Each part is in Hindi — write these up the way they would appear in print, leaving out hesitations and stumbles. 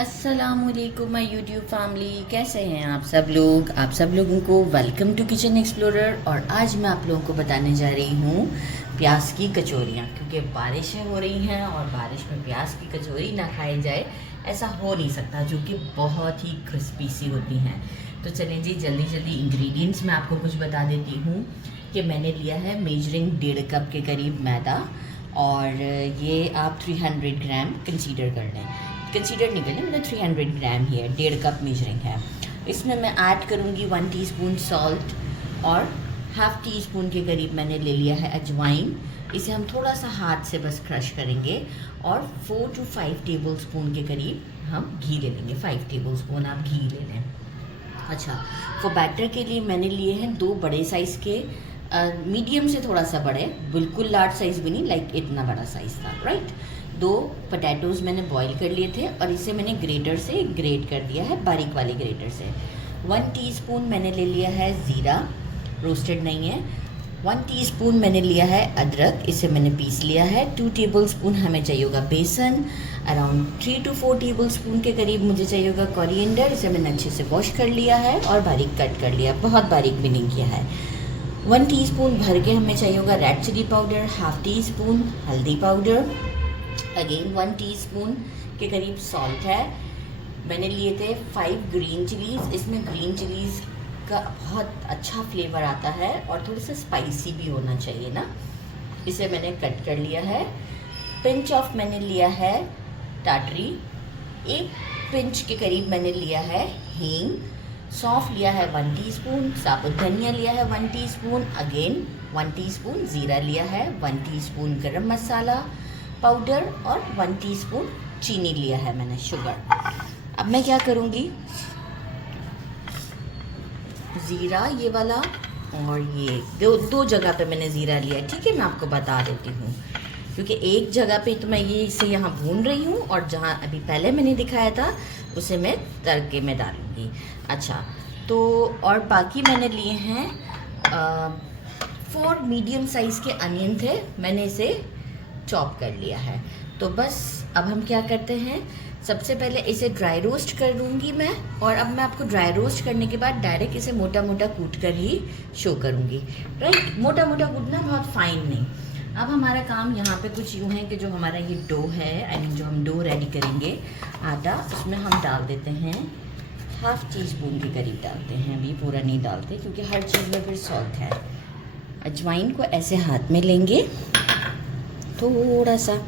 अस्सलामुअलैकुम माय यूट्यूब फैमिली, कैसे हैं आप सब लोग। आप सब लोगों को वेलकम टू किचन एक्सप्लोरर। और आज मैं आप लोगों को बताने जा रही हूँ प्याज की कचौरियाँ, क्योंकि बारिशें हो रही हैं और बारिश में प्याज की कचौरी ना खाई जाए ऐसा हो नहीं सकता, जो कि बहुत ही क्रिस्पी सी होती हैं। तो चलें जी, जल्दी जल्दी इंग्रेडिएंट्स मैं आपको कुछ बता देती हूँ कि मैंने लिया है मेजरिंग 1.5 कप के करीब मैदा, और ये आप 300 ग्राम कंसीडर कर लें। कंसीडर नहीं करना, मतलब 300 ग्राम ही है, 1.5 कप मेजरिंग है। इसमें मैं ऐड करूँगी 1 टीस्पून सॉल्ट, और हाफ़ टी स्पून के करीब मैंने ले लिया है अजवाइन। इसे हम थोड़ा सा हाथ से बस क्रश करेंगे, और 4 to 5 टेबल स्पून के करीब हम घी ले लेंगे। 5 टेबल स्पून आप घी ले लें। अच्छा, फॉर बैटर के लिए मैंने लिए हैं 2 बड़े साइज़ के, मीडियम से थोड़ा सा बड़े, बिल्कुल लार्ज साइज़ भी नहीं, लाइक इतना बड़ा साइज़ था, राइट। 2 पोटैटोज़ मैंने बॉईल कर लिए थे, और इसे मैंने ग्रेटर से ग्रेट कर दिया है, बारीक वाले ग्रेटर से। 1 टीस्पून मैंने ले लिया है ज़ीरा, रोस्टेड नहीं है। 1 टीस्पून मैंने लिया है अदरक, इसे मैंने पीस लिया है। 2 टेबल स्पून हमें चाहिए होगा बेसन। अराउंड 3 to 4 टेबल स्पून के करीब मुझे चाहिए होगा कोरिएंडर, इसे मैंने अच्छे से वॉश कर लिया है और बारीक कट कर लिया, बहुत बारीक भी नहीं किया है। 1 टीस्पून भर के हमें चाहिए होगा red chilli powder, half teaspoon हल्दी पाउडर, अगेन 1 टीस्पून के करीब सॉल्ट है। मैंने लिए थे 5 ग्रीन चिलीज़, इसमें ग्रीन चिलीज़ का बहुत अच्छा फ्लेवर आता है और थोड़ा सा स्पाइसी भी होना चाहिए ना, इसे मैंने कट कर लिया है। पिंच ऑफ मैंने लिया है टाटरी, 1 पिंच के करीब मैंने लिया है हींग, सौंफ लिया है 1 टीस्पून, साबुत धनिया लिया है 1 टीस्पून, अगेन 1 टीस्पून ज़ीरा लिया है, 1 टीस्पून गरम मसाला पाउडर, और 1 टीस्पून चीनी लिया है मैंने, शुगर। अब मैं क्या करूँगी, ज़ीरा ये वाला और ये दो जगह पे मैंने ज़ीरा लिया है, ठीक है। मैं आपको बता देती हूँ, क्योंकि एक जगह पे तो मैं ये इसे यहाँ भून रही हूँ, और जहाँ अभी पहले मैंने दिखाया था उसे मैं तड़के में डालूँगी। अच्छा, तो और बाकी मैंने लिए हैं 4 मीडियम साइज़ के अनियन थे, मैंने इसे चॉप कर लिया है। तो बस अब हम क्या करते हैं, सबसे पहले इसे ड्राई रोस्ट कर दूँगी मैं, और अब मैं आपको ड्राई रोस्ट करने के बाद डायरेक्ट इसे मोटा मोटा कूट कर ही शो करूँगी, राइट। मोटा मोटा कूटना, बहुत फाइन नहीं। अब हमारा काम यहाँ पे कुछ यूँ है कि जो हमारा ये डो है, आई मीन जो हम डो रेडी करेंगे आटा, उसमें हम डाल देते हैं हाफ़ टी स्पून के करीब डालते हैं, अभी पूरा नहीं डालते क्योंकि हर चीज़ में फिर सॉल्ट है। अजवाइन को ऐसे हाथ में लेंगे, थोड़ा सा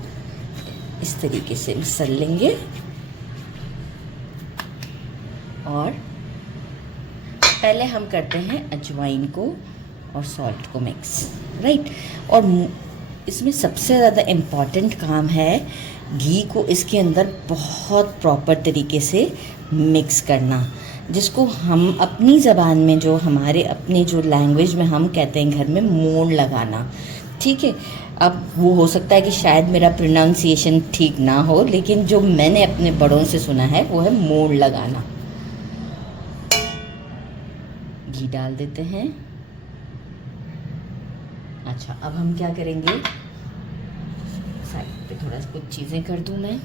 इस तरीके से मसल लेंगे, और पहले हम करते हैं अजवाइन को और सॉल्ट को मिक्स, राइट। और इसमें सबसे ज़्यादा इम्पॉर्टेंट काम है घी को इसके अंदर बहुत प्रॉपर तरीके से मिक्स करना, जिसको हम अपनी ज़बान में, जो हमारे अपने जो लैंग्वेज में हम कहते हैं घर में, मोड़ लगाना, ठीक है। अब वो हो सकता है कि शायद मेरा प्रोनाउंसिएशन ठीक ना हो, लेकिन जो मैंने अपने बड़ों से सुना है वो है मोड़ लगाना। घी डाल देते हैं। अच्छा, अब हम क्या करेंगे, साइड पे थोड़ा कुछ चीज़ें कर दूँ मैं,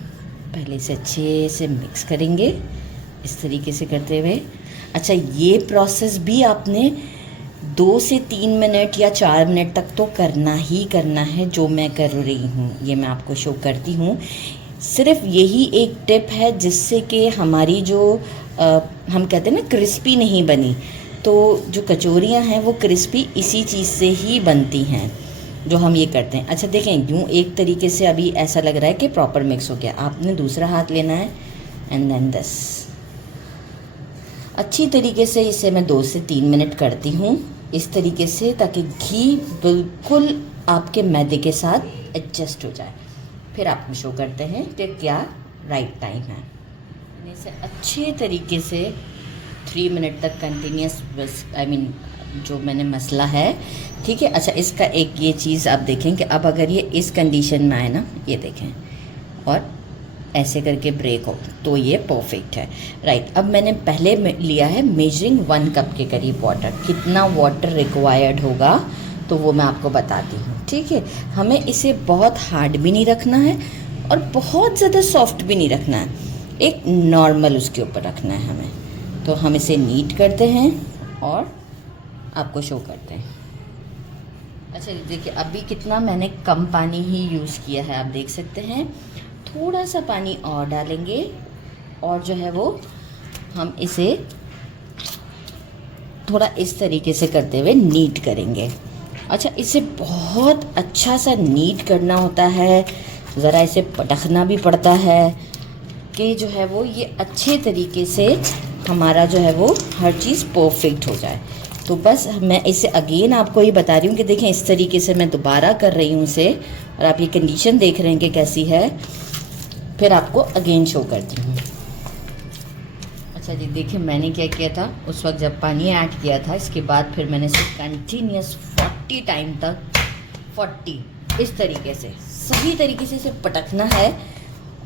पहले से अच्छे से मिक्स करेंगे इस तरीके से करते हुए। अच्छा, ये प्रोसेस भी आपने 2 से 3 मिनट या 4 मिनट तक तो करना ही करना है, जो मैं कर रही हूँ ये मैं आपको शो करती हूँ। सिर्फ यही एक टिप है जिससे कि हमारी जो हम कहते हैं ना क्रिस्पी नहीं बनी, तो जो कचौरियाँ हैं वो क्रिस्पी इसी चीज़ से ही बनती हैं जो हम ये करते हैं। अच्छा देखें, यूँ एक तरीके से अभी ऐसा लग रहा है कि प्रॉपर मिक्स हो गया। आपने दूसरा हाथ लेना है, एंड देन दिस, अच्छी तरीके से इसे मैं 2 से 3 मिनट करती हूँ इस तरीके से, ताकि घी बिल्कुल आपके मैदे के साथ एडजस्ट हो जाए। फिर आपको शो करते हैं कि क्या राइट टाइम है। इसे अच्छे तरीके से 3 मिनट तक कंटिन्यूस, बस आई मीन जो मैंने मसला है, ठीक है। अच्छा, इसका एक ये चीज़ आप देखें कि अब अगर ये इस कंडीशन में आए ना, ये देखें, और ऐसे करके ब्रेक हो, तो ये परफेक्ट है, राइट। अब मैंने पहले लिया है मेजरिंग 1 कप के करीब वाटर। कितना वाटर रिक्वायर्ड होगा तो वो मैं आपको बताती हूँ, ठीक है। हमें इसे बहुत हार्ड भी नहीं रखना है और बहुत ज़्यादा सॉफ्ट भी नहीं रखना है, एक नॉर्मल उसके ऊपर रखना है हमें। तो हम इसे नीट करते हैं और आपको शो करते हैं। अच्छा देखिए, अभी कितना मैंने कम पानी ही यूज़ किया है, आप देख सकते हैं। थोड़ा सा पानी और डालेंगे और जो है वो हम इसे थोड़ा इस तरीके से करते हुए नीट करेंगे। अच्छा, इसे बहुत अच्छा सा नीट करना होता है, ज़रा इसे पटकना भी पड़ता है कि जो है वो ये अच्छे तरीके से हमारा जो है वो हर चीज़ परफेक्ट हो जाए। तो बस मैं इसे अगेन आपको ये बता रही हूँ कि देखें, इस तरीके से मैं दोबारा कर रही हूँ इसे, और आप ये कंडीशन देख रहे हैं कि कैसी है। फिर आपको अगेन शो करती हूँ। अच्छा जी, देखिए मैंने क्या किया था उस वक्त जब पानी ऐड किया था, इसके बाद फिर मैंने इसे कंटिन्यूस 40 टाइम तक, 40 इस तरीके से सही तरीके से इसे पटकना है।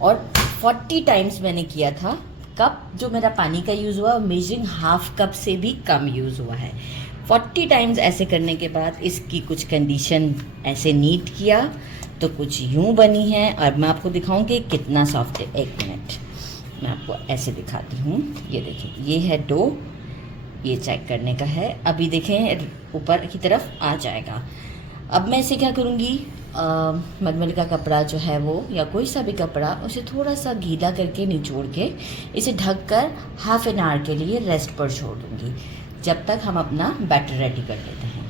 और 40 टाइम्स मैंने किया था। कप जो मेरा पानी का यूज़ हुआ, मेजरिंग हाफ कप से भी कम यूज़ हुआ है। 40 टाइम्स ऐसे करने के बाद इसकी कुछ कंडीशन ऐसे नीट किया तो कुछ यूँ बनी है। और मैं आपको दिखाऊं कि कितना सॉफ्ट है। एक मिनट, मैं आपको ऐसे दिखाती हूँ। ये देखिए, ये है डो, ये चेक करने का है। अभी देखें ऊपर की तरफ आ जाएगा। अब मैं इसे क्या करूँगी, मलमल का कपड़ा जो है वो, या कोई सा भी कपड़ा, उसे थोड़ा सा गीला करके निचोड़ के इसे ढक कर हाफ एन आवर के लिए रेस्ट पर छोड़ दूँगी, जब तक हम अपना बैटर रेडी कर लेते हैं।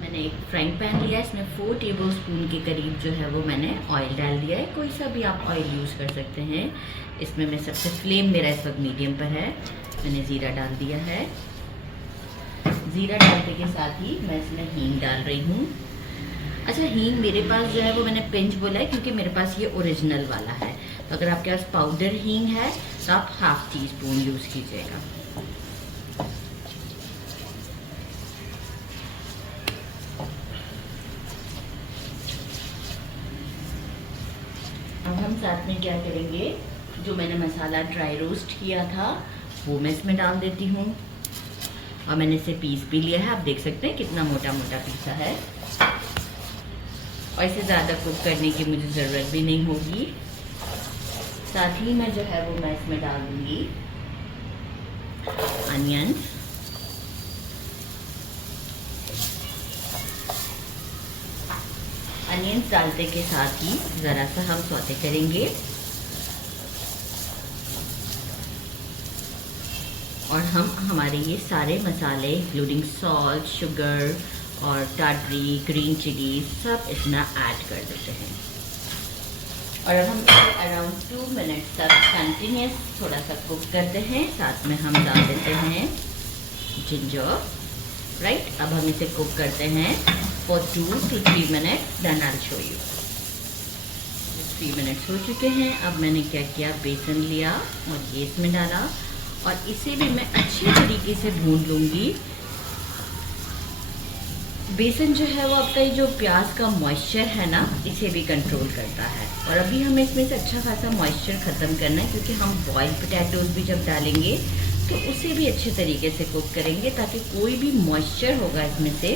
मैंने एक फ्राइंग पैन लिया, इसमें 4 टेबल स्पून के करीब जो है वो मैंने ऑयल डाल दिया है। कोई सा भी आप ऑयल यूज़ कर सकते हैं। इसमें मैं सबसे फ्लेम मेरा इस वक्त मीडियम पर है। मैंने ज़ीरा डाल दिया है। ज़ीरा डालने के साथ ही मैं इसमें हींग डाल रही हूँ। अच्छा, हींग मेरे पास जो है वो मैंने पिंच बोला है क्योंकि मेरे पास ये ओरिजिनल वाला है। तो अगर आपके पास पाउडर हींग है तो आप हाफ टी स्पून यूज़ कीजिएगा। अब हम साथ में क्या करेंगे, जो मैंने मसाला ड्राई रोस्ट किया था वो मैं इसमें डाल देती हूँ। और मैंने इसे पीस भी लिया है, आप देख सकते हैं कितना मोटा मोटा पीसा है। और इसे ज़्यादा कुक करने की मुझे ज़रूरत भी नहीं होगी। साथ ही मैं जो है वो मैं इसमें डाल दूँगी अनियन, अनियंस डालते के साथ ही ज़रा सा हम सौते करेंगे। और हम हमारे ये सारे मसाले इंक्लूडिंग सॉल्ट, शुगर और टाटरी, ग्रीन चिली सब इसमें ऐड कर देते हैं। और अब हम अराउंड 2 मिनट तक कंटिन्यूस थोड़ा सा कुक करते हैं। साथ में हम डाल देते हैं जिंजर, राइट। अब हम इसे कुक करते हैं for 2 to 3 minute. Then I will show you. 3 minutes हो चुके हैं। अब मैंने क्या किया, बेसन लिया और ये इसमें डाला और इसे भी मैं अच्छे तरीके से भून लूँगी। बेसन जो है वो आपका ये जो प्याज का मॉइस्चर है ना, इसे भी कंट्रोल करता है। और अभी हमें इसमें से अच्छा खासा मॉइस्चर ख़त्म करना है क्योंकि हम बॉइल्ड पोटैटोज़ भी जब डालेंगे तो उसे भी अच्छे तरीके से कुक करेंगे ताकि कोई भी मॉइस्चर होगा इसमें से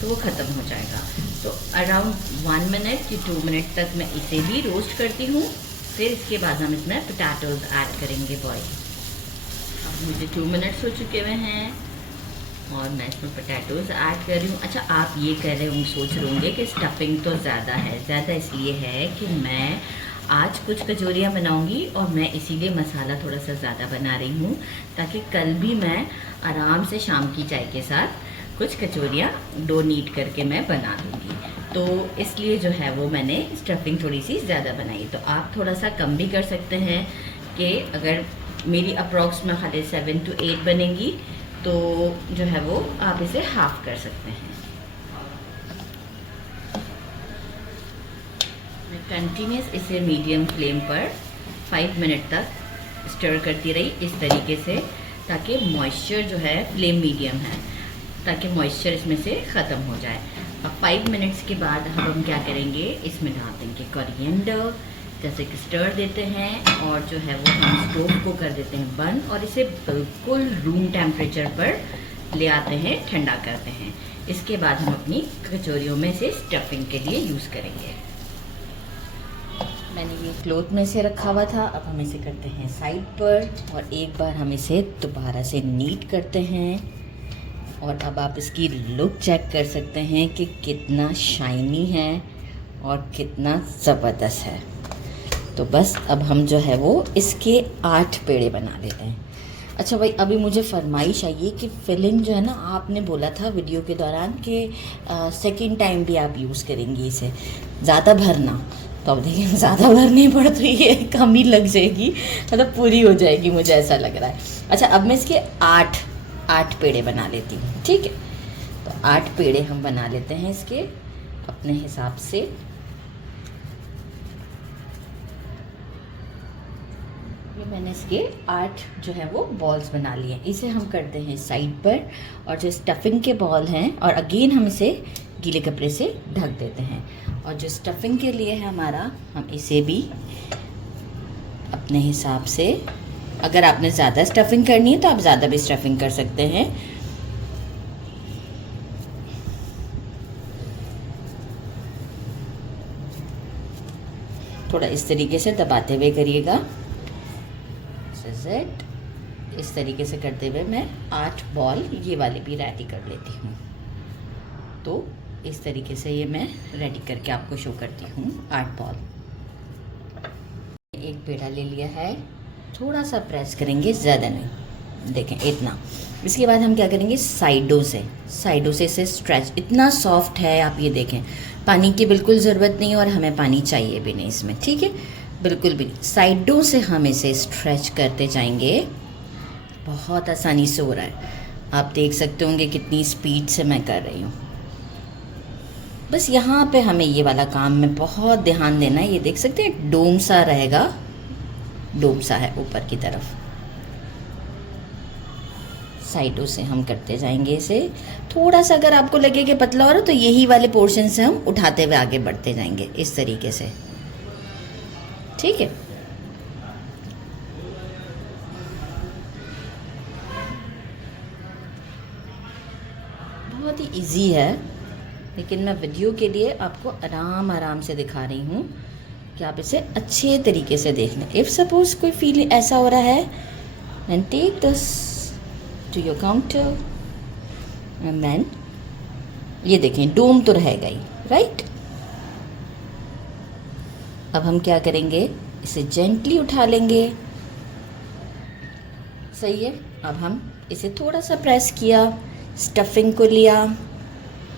तो वो ख़त्म हो जाएगा। तो अराउंड 1 मिनट कि 2 मिनट तक मैं इसे भी रोस्ट करती हूँ। फिर इसके बाद हम इसमें पोटैटोज़ ऐड करेंगे बॉयल। अब मुझे 2 मिनट्स हो चुके हुए हैं और मैं इसमें पोटैटोज़ ऐड कर रही हूँ। अच्छा, आप ये कह रहे होंगे, सोच रहे होंगे कि स्टफिंग तो ज़्यादा है। ज़्यादा इसलिए है कि मैं आज कुछ कचौरियाँ बनाऊँगी और मैं इसीलिए मसाला थोड़ा सा ज़्यादा बना रही हूँ ताकि कल भी मैं आराम से शाम की चाय के साथ कुछ कचौरियाँ डो नीट करके मैं बना दूँगी। तो इसलिए जो है वो मैंने स्टफिंग थोड़ी सी ज़्यादा बनाई। तो आप थोड़ा सा कम भी कर सकते हैं कि अगर मेरी अप्रॉक्स में खाली 7 to 8 बनेगी तो जो है वो आप इसे हाफ कर सकते हैं। मैं कंटिन्यूस इसे मीडियम फ्लेम पर 5 मिनट तक स्टर करती रही इस तरीके से ताकि मॉइस्चर जो है, फ्लेम मीडियम है ताकि मॉइस्चर इसमें से ख़त्म हो जाए। अब 5 मिनट्स के बाद हम क्या करेंगे, इसमें डाल देंगे कोरिएंडर, जैसे कि स्टर देते हैं और जो है वो हम स्टोव को कर देते हैं बंद और इसे बिल्कुल रूम टेम्परेचर पर ले आते हैं, ठंडा करते हैं। इसके बाद हम अपनी कचौरियों में से स्टफिंग के लिए यूज़ करेंगे। मैंने ये क्लॉथ में से रखा हुआ था। अब हम इसे करते हैं साइड पर और एक बार हम इसे दोबारा से नीट करते हैं। और अब आप इसकी लुक चेक कर सकते हैं कि कितना शाइनी है और कितना ज़बरदस्त है। तो बस अब हम जो है वो इसके 8 पेड़े बना लेते हैं। अच्छा भाई, अभी मुझे फरमाइश आई है कि फिलिंग जो है ना, आपने बोला था वीडियो के दौरान कि सेकंड टाइम भी आप यूज़ करेंगी इसे, ज़्यादा भरना। तो अब देखिए, ज़्यादा भरनी पड़ तो ये कम ही लग जाएगी, मतलब पूरी हो जाएगी, मुझे ऐसा लग रहा है। अच्छा, अब मैं इसके 8 पेड़े बना लेती हूँ, ठीक है। तो 8 पेड़े हम बना लेते हैं इसके अपने हिसाब से। ये मैंने इसके 8 जो है वो बॉल्स बना लिए। इसे हम करते हैं साइड पर, और जो स्टफिंग के बॉल हैं, और अगेन हम इसे गीले कपड़े से ढक देते हैं। और जो स्टफिंग के लिए है हमारा, हम इसे भी अपने हिसाब से, अगर आपने ज़्यादा स्टफिंग करनी है तो आप ज़्यादा भी स्टफिंग कर सकते हैं। थोड़ा इस तरीके से दबाते हुए करिएगा। इस तरीके से करते हुए मैं 8 बॉल ये वाले भी रेडी कर लेती हूँ। तो इस तरीके से ये मैं रेडी करके आपको शो करती हूँ। 8 बॉल, एक पेड़ा ले लिया है, थोड़ा सा प्रेस करेंगे, ज़्यादा नहीं, देखें इतना। इसके बाद हम क्या करेंगे, साइडों से इसे स्ट्रेच, इतना सॉफ्ट है, आप ये देखें, पानी की बिल्कुल ज़रूरत नहीं और हमें पानी चाहिए भी नहीं इसमें, ठीक है, बिल्कुल भी। साइडों से हम इसे स्ट्रेच करते जाएंगे। बहुत आसानी से हो रहा है, आप देख सकते होंगे कितनी स्पीड से मैं कर रही हूँ। बस यहाँ पे हमें ये वाला काम में बहुत ध्यान देना है। ये देख सकते हैं डोम सा रहेगा, डोम सा है ऊपर की तरफ। साइडों से हम करते जाएंगे इसे। थोड़ा सा अगर आपको लगे कि पतला हो रहा है तो यही वाले पोर्शन से हम उठाते हुए आगे बढ़ते जाएंगे इस तरीके से, ठीक है। बहुत ही इजी है, लेकिन मैं वीडियो के लिए आपको आराम से दिखा रही हूँ कि आप इसे अच्छे तरीके से देख लें। इफ़ सपोज कोई फील ऐसा हो रहा है, then take this to your counter and then ये देखें डोम तो रहेगा ही, राइट। अब हम क्या करेंगे, इसे जेंटली उठा लेंगे, सही है। अब हम इसे थोड़ा सा प्रेस किया, स्टफिंग को लिया,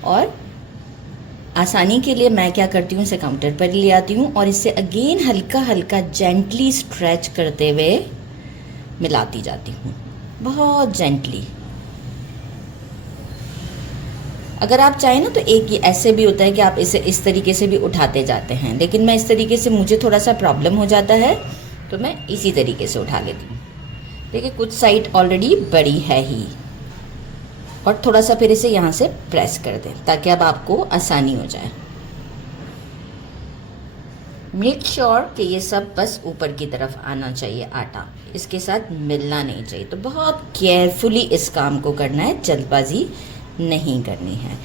और आसानी के लिए मैं क्या करती हूँ, इसे काउंटर पर ले आती हूँ और इसे अगेन हल्का हल्का जेंटली स्ट्रेच करते हुए मिलाती जाती हूँ, बहुत जेंटली। अगर आप चाहें ना तो एक ये ऐसे भी होता है कि आप इसे इस तरीके से भी उठाते जाते हैं, लेकिन मैं इस तरीके से, मुझे थोड़ा सा प्रॉब्लम हो जाता है, तो मैं इसी तरीके से उठा लेती हूँ। देखिए कुछ साइड ऑलरेडी बड़ी है ही, और थोड़ा सा फिर इसे यहाँ से प्रेस कर दें ताकि अब आपको आसानी हो जाए। मेक श्योर कि ये सब बस ऊपर की तरफ आना चाहिए, आटा इसके साथ मिलना नहीं चाहिए। तो बहुत केयरफुली इस काम को करना है, जल्दबाजी नहीं करनी है।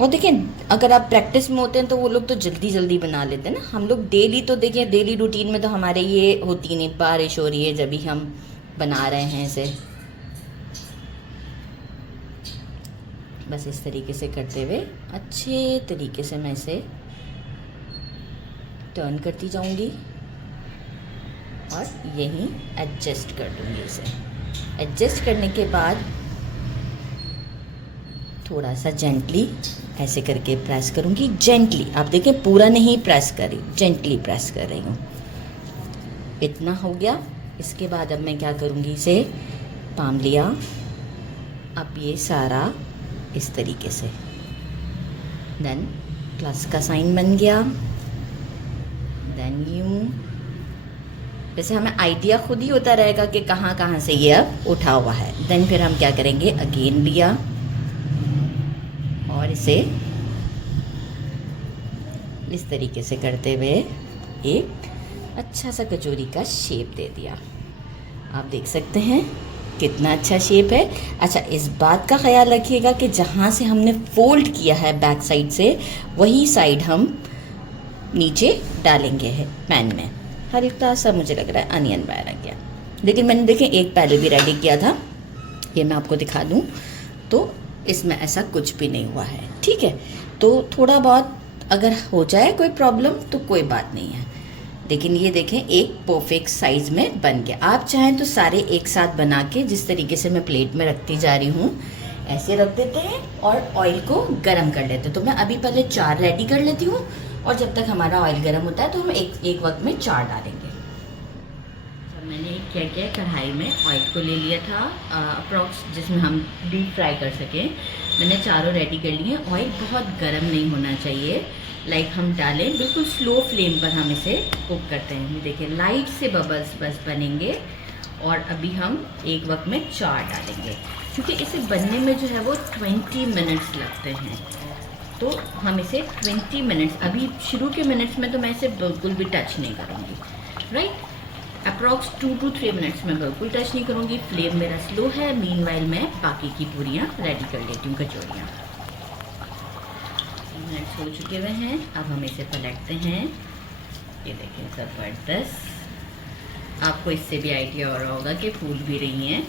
और देखिए अगर आप प्रैक्टिस में होते हैं तो वो लोग तो जल्दी जल्दी बना लेते हैं ना, हम लोग डेली तो देखिए, डेली रूटीन में तो हमारे ये होती नहीं, बारिश हो रही है जब भी हम बना रहे हैं इसे। बस इस तरीके से करते हुए अच्छे तरीके से मैं इसे टर्न करती जाऊंगी और यहीं एडजस्ट कर दूंगी। इसे एडजस्ट करने के बाद थोड़ा सा जेंटली ऐसे करके प्रेस करूंगी, जेंटली, आप देखें पूरा नहीं प्रेस कर रही, जेंटली प्रेस कर रही हूँ। इतना हो गया। इसके बाद अब मैं क्या करूँगी, इसे पाम लिया, अब ये सारा इस तरीके से, देन प्लस का साइन बन गया, देन यूं। वैसे हमें आइडिया खुद ही होता रहेगा कि कहाँ कहाँ से ये अब उठा हुआ है। देन फिर हम क्या करेंगे, अगेन लिया और इसे इस तरीके से करते हुए एक अच्छा सा कचौरी का शेप दे दिया। आप देख सकते हैं कितना अच्छा शेप है। अच्छा, इस बात का ख्याल रखिएगा कि जहाँ से हमने फोल्ड किया है बैक साइड से, वही साइड हम नीचे डालेंगे है पैन में। हल्का सा मुझे लग रहा है अनियन बाहर आ गया, लेकिन मैंने देखें एक पहले भी रेडी किया था, ये मैं आपको दिखा दूँ, तो इसमें ऐसा कुछ भी नहीं हुआ है। ठीक है, तो थोड़ा बहुत अगर हो जाए कोई प्रॉब्लम तो कोई बात नहीं है, लेकिन ये देखें एक परफेक्ट साइज़ में बन गया। आप चाहें तो सारे एक साथ बना के, जिस तरीके से मैं प्लेट में रखती जा रही हूँ, ऐसे रख देते हैं और ऑयल को गरम कर लेते हैं। तो मैं अभी पहले 4 रेडी कर लेती हूँ, और जब तक हमारा ऑयल गरम होता है तो हम एक वक्त में 4 डालेंगे। तो मैंने क्या किया, कढ़ाई में ऑयल को ले लिया था अप्रॉक्स, जिसमें हम डीप फ्राई कर सकें। मैंने चारों रेडी कर लिए। ऑयल बहुत गर्म नहीं होना चाहिए, लाइक हम डालें बिल्कुल स्लो फ्लेम पर हम इसे कुक करते हैं। देखिए लाइट से बबल्स बस बनेंगे, और अभी हम एक वक्त में 4 डालेंगे, क्योंकि इसे बनने में जो है वो 20 मिनट्स लगते हैं। तो हम इसे 20 मिनट्स, अभी शुरू के मिनट्स में तो मैं इसे बिल्कुल भी टच नहीं करूँगी, राइट। अप्रॉक्स 2 to 3 मिनट्स में बिल्कुल टच नहीं करूँगी। फ्लेम मेरा स्लो है। मीनवाइल मैं बाकी की पूरियाँ रेडी कर लेती हूँ, कचौरियाँ। मिनट्स हो चुके हुए हैं, अब हम इसे पलटते हैं। ये देखिए ज़बरदस्त, आपको इससे भी आइडिया हो रहा होगा कि फूल भी रही हैं।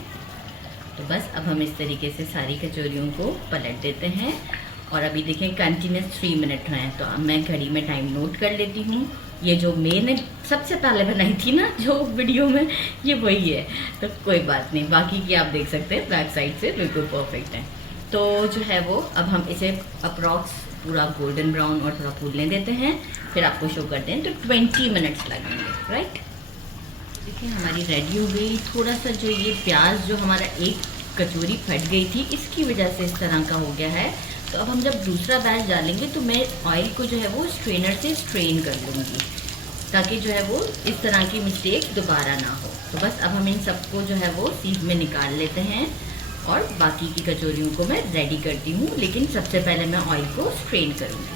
तो बस अब हम इस तरीके से सारी कचौरियों को पलट देते हैं, और अभी देखें कंटिन्यूस 3 मिनट हैं। तो अब मैं घड़ी में टाइम नोट कर लेती हूँ। ये जो मैंने सबसे पहले बनाई थी ना जो वीडियो में, ये वही है, तो कोई बात नहीं, बाकी की आप देख सकते हैं बैक साइड से बिल्कुल परफेक्ट है। तो जो है वो अब हम इसे अप्रॉक्स पूरा गोल्डन ब्राउन और थोड़ा फूलने देते हैं, फिर आपको शो करते हैं। तो 20 मिनट्स लगेंगे, राइट। देखिए हमारी रेडी हो गई। थोड़ा सा जो ये प्याज जो हमारा एक कचौरी फट गई थी, इसकी वजह से इस तरह का हो गया है। तो अब हम जब दूसरा बैच डालेंगे तो मैं ऑयल को जो है वो स्ट्रेनर से स्ट्रेन कर लूँगी, ताकि जो है वो इस तरह की मिस्टेक दोबारा ना हो। तो बस अब हम इन सबको जो है वो सीध में निकाल लेते हैं, और बाकी की कचौरियों को मैं रेडी करती हूँ, लेकिन सबसे पहले मैं ऑयल को स्ट्रेन करूँगी।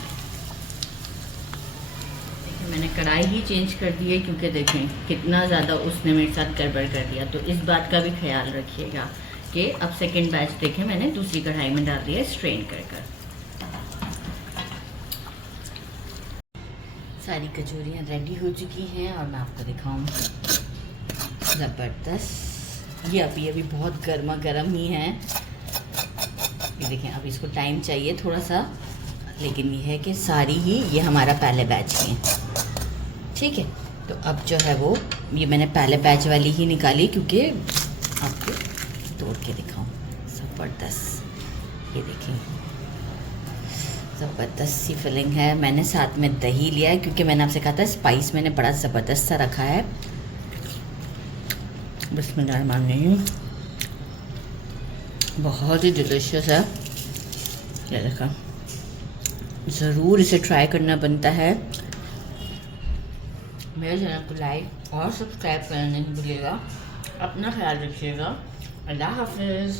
मैंने कढ़ाई ही चेंज कर दी है, क्योंकि देखें कितना ज़्यादा उसने मेरे साथ गड़बड़ कर दिया। तो इस बात का भी ख्याल रखिएगा कि अब सेकंड बैच देखें मैंने दूसरी कढ़ाई में डाल दिया स्ट्रेन कर कर। सारी कचौरियाँ रेडी हो चुकी हैं, और मैं आपको दिखाऊँ, ज़बरदस्त। ये अभी बहुत गर्मा गर्म ही है। ये देखें, अब इसको टाइम चाहिए थोड़ा सा, लेकिन ये है कि सारी ही ये हमारा पहले बैच की है। ठीक है, तो अब जो है वो ये मैंने पहले बैच वाली ही निकाली, क्योंकि आपको तोड़ के दिखाऊं। ज़बरदस्त, ये देखिए ज़बरदस्त सी फिलिंग है। मैंने साथ में दही लिया है, क्योंकि मैंने आपसे कहा था स्पाइस मैंने बड़ा ज़बरदस्त सा रखा है। बिस्मिल्लाहिर्रहमानिर्रहीम, बहुत ही डिलीशियस है। ये देखा, ज़रूर इसे ट्राई करना बनता है। मेरे चैनल को लाइक और सब्सक्राइब करना नहीं भूलिएगा। अपना ख्याल रखिएगा। अल्लाह हाफिज़।